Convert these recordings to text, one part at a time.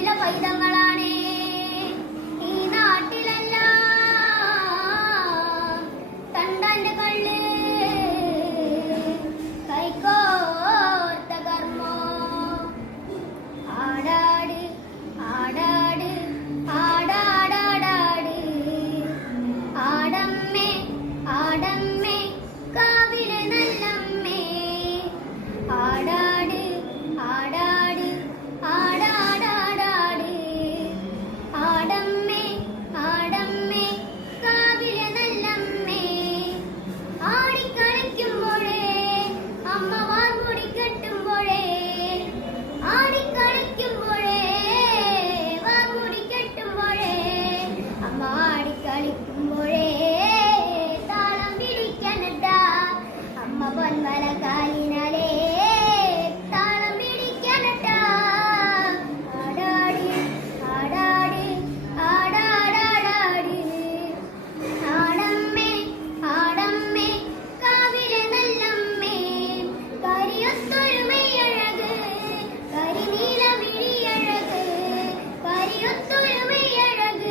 കോവില പൈതങ്ങളാണേ ഈ നാട്ടിലെല്ലാം തണ്ടാന്റെ കള്ള് കൈക്കോർത്ത കർമ്മോ ആടാട് ആടാട് ആടാടാടാട് ആടമ്മേ ആടമ്മേ കാവിലെ നല്ലമ്മേ ആടാട് ആടാട് ആടാടാടാട് ആടമ്മേ ആടമ്മേ കാവിലെ നല്ലമ്മേ ആടിക്കളിക്കുമ്പോഴേ അമ്മ വാർമുടി കെട്ടുമ്പോഴേ ആടിക്കളിക്കുമ്പോഴേ വാർമുടി കെട്ടുമ്പോഴേ അമ്മ ആടിക്കളിക്കുമ്പോഴേ താളം പിടിക്കണട്ടാ അമ്മ പൊൻവല കാലിനാലേ താളം പിടിക്കണട്ടാ ആടാടി ആടാടി ആടാടാടാടി ആടമ്മേ ആടമ്മേ കാവിലെ നല്ലമ്മേ കരിയൊത്തൊരു മെയ്യഴക് കരിനീല മിഴിയഴക് കരിയൊത്തൊരു മെയ്യഴക്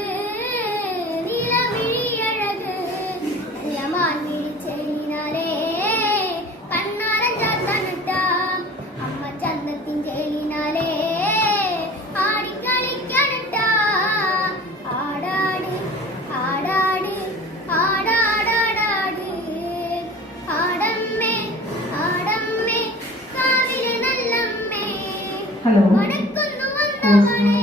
നീല മിഴിയഴക് യമാൻ മിഴിച്ചെളിനാലേ കണ്ണാരൻ ചാത്തനട്ട അമ്മ ചന്തത്തിൻ ചേലിനാലേ ആടിക്കളിക്കണട്ട ആടാട് ആടാട് ആടാടാടാട് ആടമ്മേ ആടമ്മേ കാവിലെ നല്ലമ്മേ ഹലോ വടക്കുന്നു വന്നവളെ